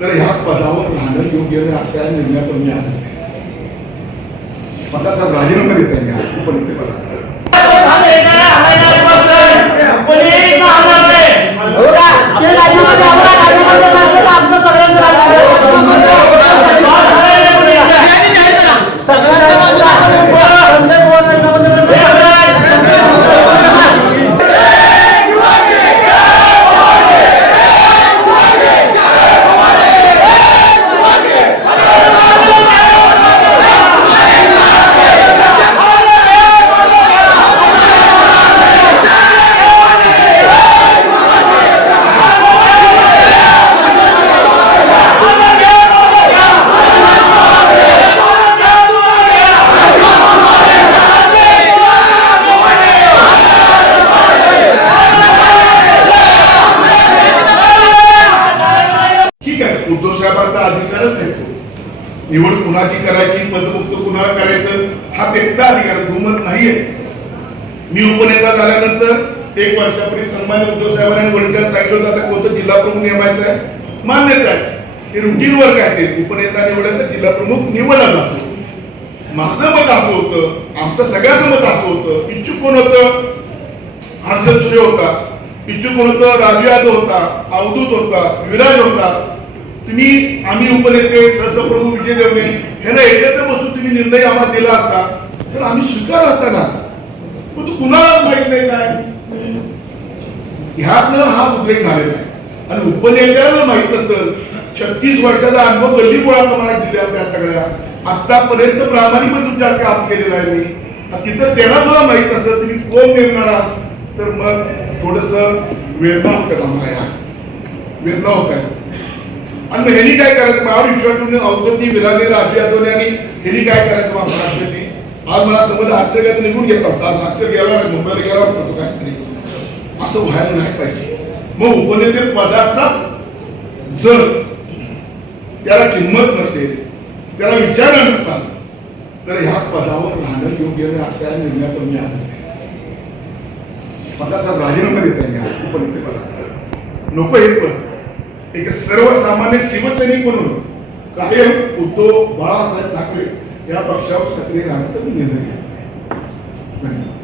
तर ह्या पदावर राहणं योग्य नाही असा निर्णयावर मी आलो पदाचा राजीनामा देत आहे मी अधिकारच आहे तो. निवड कुणाची करायची पदमुक्त कुणाला करायचं हा त्यांचा अधिकार आहे, दुमत नाहीये. मी उपनेता झाल्यानंतर एक वर्षापूर्वी सन्मान्य उद्धव साहेबांनी वडिलांना सांगितलं होतं आता कोणतं जिल्हा प्रमुख नेमायचं आहे? मान्यता आहे. हे रुटीन वर्क आहे ते. उपनेता निवडायचं जिल्हा प्रमुख निवडला जातो. माझं मत असं होतं आमचं सगळ्यांचं मत असं होतं. इच्छुक कोण होतं? हर्षद सूर्य होता. इच्छुक कोण होतं? राजू यादव होता. अवधूत होता. विराज होता. तुम्ही आम्ही उपनेते सहसप्रभू विजय देवणे ह्यांना एकत्र बसून तुम्ही निर्णय आम्हाला दिला असता तर आम्ही स्वीकार असता ना पण तू कुणाला माहीत नाही काय? ह्यातनं हा उद्रेक झालेला आहे. आणि उपनेत्याला माहीत असतं छत्तीस वर्षाचा अनुभव गल्लीपुळा प्रमाणात मला दिल्या त्या सगळ्या. आतापर्यंत प्रामाणिकपणे तुमच्या काम केलेलं आहे मी. तिथं त्याला सुद्धा माहीत असेल तुम्ही कोण नेमणार आहात? तर मग थोडस वेदना होत आम्हाला वेदना होत आहे. आणि मग ह्यांनी काय करायचं? माझ्यावर विश्वास ठेवून अवगती विरागे राजू यादवने आणि ह्यांनी काय करायचं? मला सांगते आज मला समज आश्चर्यात निघून घेतला होता. आज आश्चर्य गेला नाही मुंबईला गेला होता तो काहीतरी. असं व्हायला नाही पाहिजे. मग उपनेते पदाचाच जर त्याला किंमत नसेल त्याला विचार नसाल तर ह्या पदावर राहणं योग्य नाही असा निर्णयावर मी आलो पदाचा राजीनामा देता येईल उपनेते पदाचा. नको हे पद. एक सर्वसामान्य शिवसैनिक म्हणून कायम उद्धव बाळासाहेब ठाकरे या पक्षावर सक्रिय राहण्याचा निर्णय घेतला आहे. धन्यवाद.